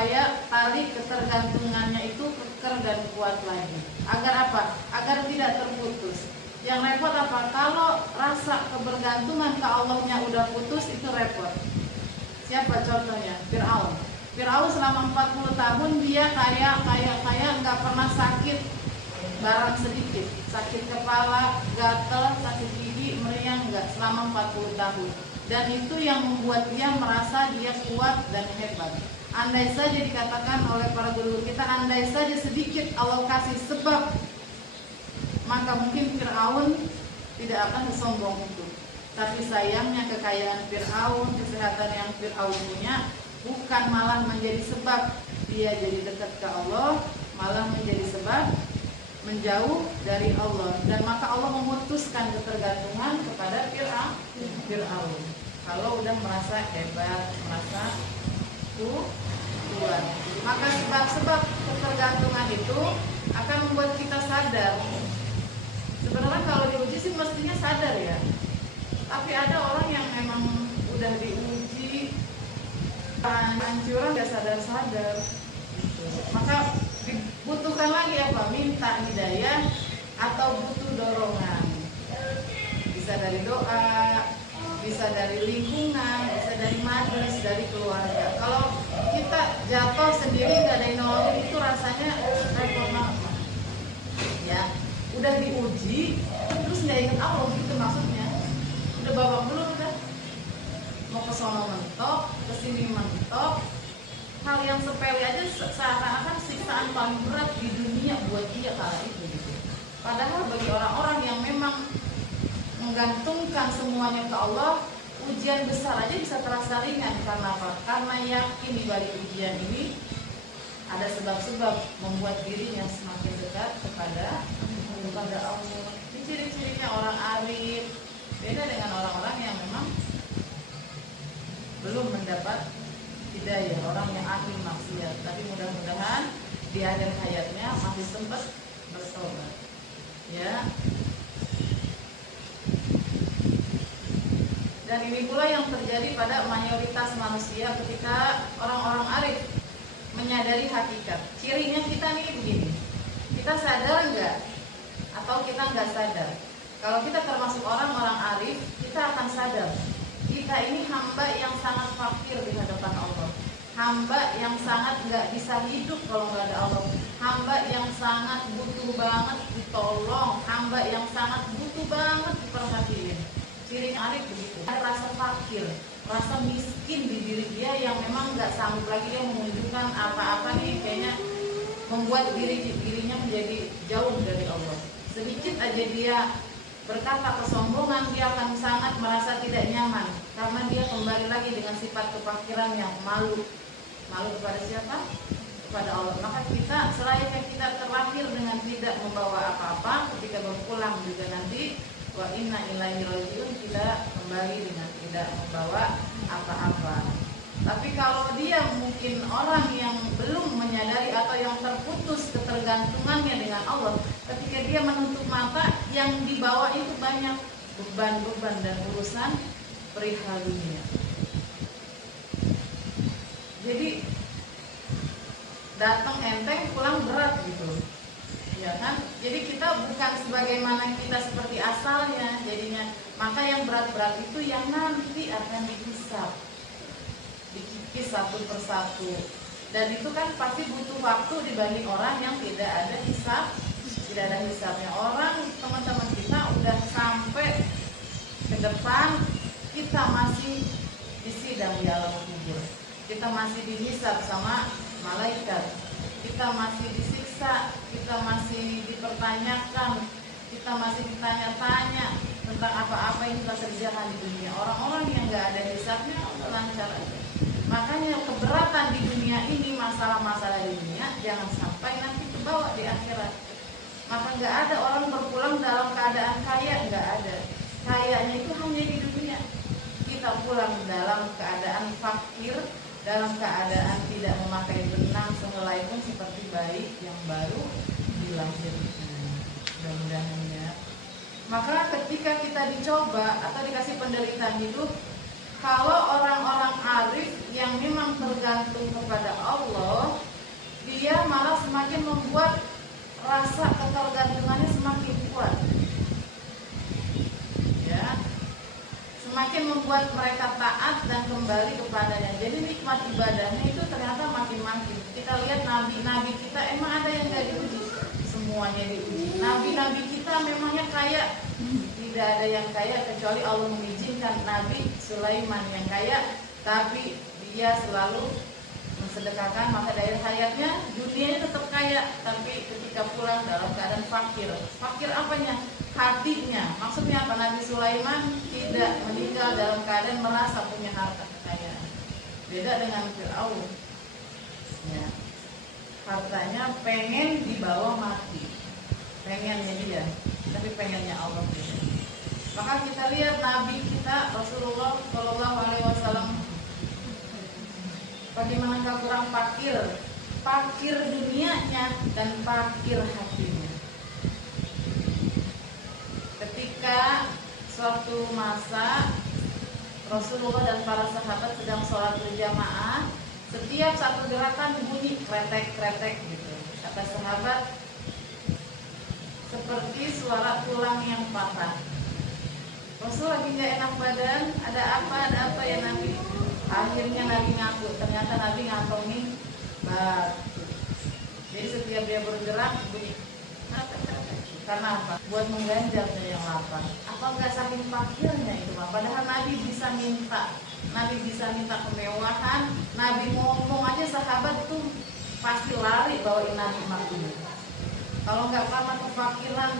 supaya tali ketergantungannya itu keker dan kuat lagi. Agar apa? Agar tidak terputus. Yang repot apa? Kalau rasa kebergantungan ke Allahnya udah putus, itu repot. Siapa contohnya? Fir'aun. Fir'aun selama 40 tahun dia kaya, nggak pernah sakit barang sedikit. Sakit kepala, gatel, sakit gigi, meriang, nggak, selama 40 tahun. Dan itu yang membuat dia merasa dia kuat dan hebat. Andai saja dikatakan oleh para guru kita, andai saja sedikit Allah kasih sebab, maka mungkin Fir'aun tidak akan sesombong itu. Tapi sayangnya kekayaan Fir'aun, kesehatan yang Fir'aun punya, bukan malah menjadi sebab dia jadi dekat ke Allah, malah menjadi sebab menjauh dari Allah. Dan maka Allah memutuskan ketergantungan kepada Fir'aun. Kalau udah merasa hebat, merasa kuat, maka sebab-sebab ketergantungan itu akan membuat kita sadar. Sebenarnya kalau diuji sih mestinya sadar ya. Tapi ada orang yang memang udah diuji hancuran gak sadar-sadar. Maka dibutuhkan lagi apa? Minta hidayah atau butuh dorongan. Bisa dari doa, bisa dari lingkungan, bisa dari majelis, dari keluarga. Kalau kita jatuh sendiri gak ada yang nolongin, itu rasanya repot banget. Ya, udah diuji terus nggak inget Allah, gitu maksudnya. Udah babak belum kan? Mau ke sono mentok, ke sini mentok. Hal yang sepele aja seakan-akan siksaan paling berat di dunia buat dia kala itu gitu. Padahal bagi orang-orang yang memang menggantungkan semuanya ke Allah, ujian besar aja bisa terasa ringan. Karena apa? Karena yakin di balik ujian ini ada sebab-sebab membuat dirinya semakin dekat kepada Allah. Ini ciri-cirinya orang arif. Beda dengan orang-orang yang memang belum mendapat hidayah, orang yang ahli maksiat. Tapi mudah-mudahan di akhir hayatnya masih sempat bertobat. Ya. Dan ini pula yang terjadi pada mayoritas manusia ketika orang-orang arif menyadari hakikat. Cirinya kita nih begini. Kita sadar enggak? Atau kita nggak sadar? Kalau kita termasuk orang-orang arif, kita akan sadar kita ini hamba yang sangat fakir di hadapan Allah, hamba yang sangat nggak bisa hidup kalau nggak ada Allah, hamba yang sangat butuh banget ditolong, hamba yang sangat butuh banget diperhatiin. Ciri arif begitu, ada rasa fakir, rasa miskin di diri dia yang memang nggak sanggup lagi dia menunjukkan apa-apa nih, kayaknya membuat dirinya menjadi jauh dari Allah. Sedikit aja dia berkata kesombongan, dia akan sangat merasa tidak nyaman karena dia kembali lagi dengan sifat kefakiran yang malu. Malu kepada siapa? Kepada Allah. Maka kita selayaknya kita terlahir dengan tidak membawa apa-apa, ketika berpulang juga nanti wa inna ilaihi rajiun, kita kembali dengan tidak membawa apa-apa. Tapi kalau dia mungkin orang yang belum menyadari atau yang terputus ketergantungannya dengan Allah, ketika dia menutup mata, yang dibawa itu banyak beban-beban dan urusan perihal dunia. Jadi datang enteng, pulang berat gitu, ya kan? Jadi kita bukan sebagaimana kita seperti asalnya jadinya. Maka yang berat-berat itu yang nanti akan dihisab, dikikis satu persatu, dan itu kan pasti butuh waktu dibanding orang yang tidak ada hisabnya. Orang teman-teman kita udah sampai ke depan, kita masih disidang di alam kubur, kita masih dihisab sama malaikat, kita masih disiksa, kita masih dipertanyakan, kita masih ditanya-tanya tentang apa-apa yang kita kerjakan di dunia. Orang-orang yang nggak ada hisabnya udah lancar aja. Makanya keberatan di dunia ini, masalah-masalah di dunia jangan sampai nanti kebawa di akhirat. Maka nggak ada orang berpulang dalam keadaan kaya, nggak ada. Kayanya itu hanya di dunia. Kita pulang dalam keadaan fakir, dalam keadaan tidak memakai benang sehelai pun, seperti bayi yang baru dilahirkan. Mudah-mudahan ya. Maka ketika kita dicoba atau dikasih penderitaan hidup, kalau orang-orang arif yang memang tergantung kepada Allah, membuat rasa ketergantungannya semakin kuat, ya, semakin membuat mereka taat dan kembali kepadanya. Jadi nikmat ibadahnya itu ternyata makin-makin. Kita lihat nabi-nabi kita, emang ada yang nggak diuji? Semuanya diuji. Nabi-nabi kita memangnya kaya? Tidak ada yang kaya kecuali Allah mengizinkan Nabi Sulaiman yang kaya, tapi dia selalu mensedekahkan, maka dari hayatnya dunianya tetap kaya, tapi ketika pulang dalam keadaan fakir. Fakir apanya? Hatinya. Maksudnya apa? Nabi Sulaiman tidak meninggal dalam keadaan merasa punya harta kekayaan. Beda dengan Fir'aun, ya, hartanya pengen dibawa mati, pengennya dia, tapi pengennya Allah tidak. Maka kita lihat Nabi kita Rasulullah Shallallahu Alaihi Wasallam, bagaimana gak kurang fakir dunianya dan fakir hatinya. Ketika suatu masa Rasulullah dan para sahabat sedang sholat berjamaah, setiap satu gerakan bunyi kretek-kretek gitu. Kata sahabat, seperti suara tulang yang patah. Rasul lagi gak enak badan, ada apa ya Nabi? Akhirnya Nabi ngaku, ternyata Nabi ngantongin batu. Jadi setiap dia bergerak bunyi. Karena apa? Buat mengganjalnya yang lapar. Apa enggak saking fakirnya itu mah? Padahal Nabi bisa minta. Nabi bisa minta kemewahan. Nabi ngomong aja sahabat tuh pasti lari bawain Nabi makan. Kalau enggak karena kefakiran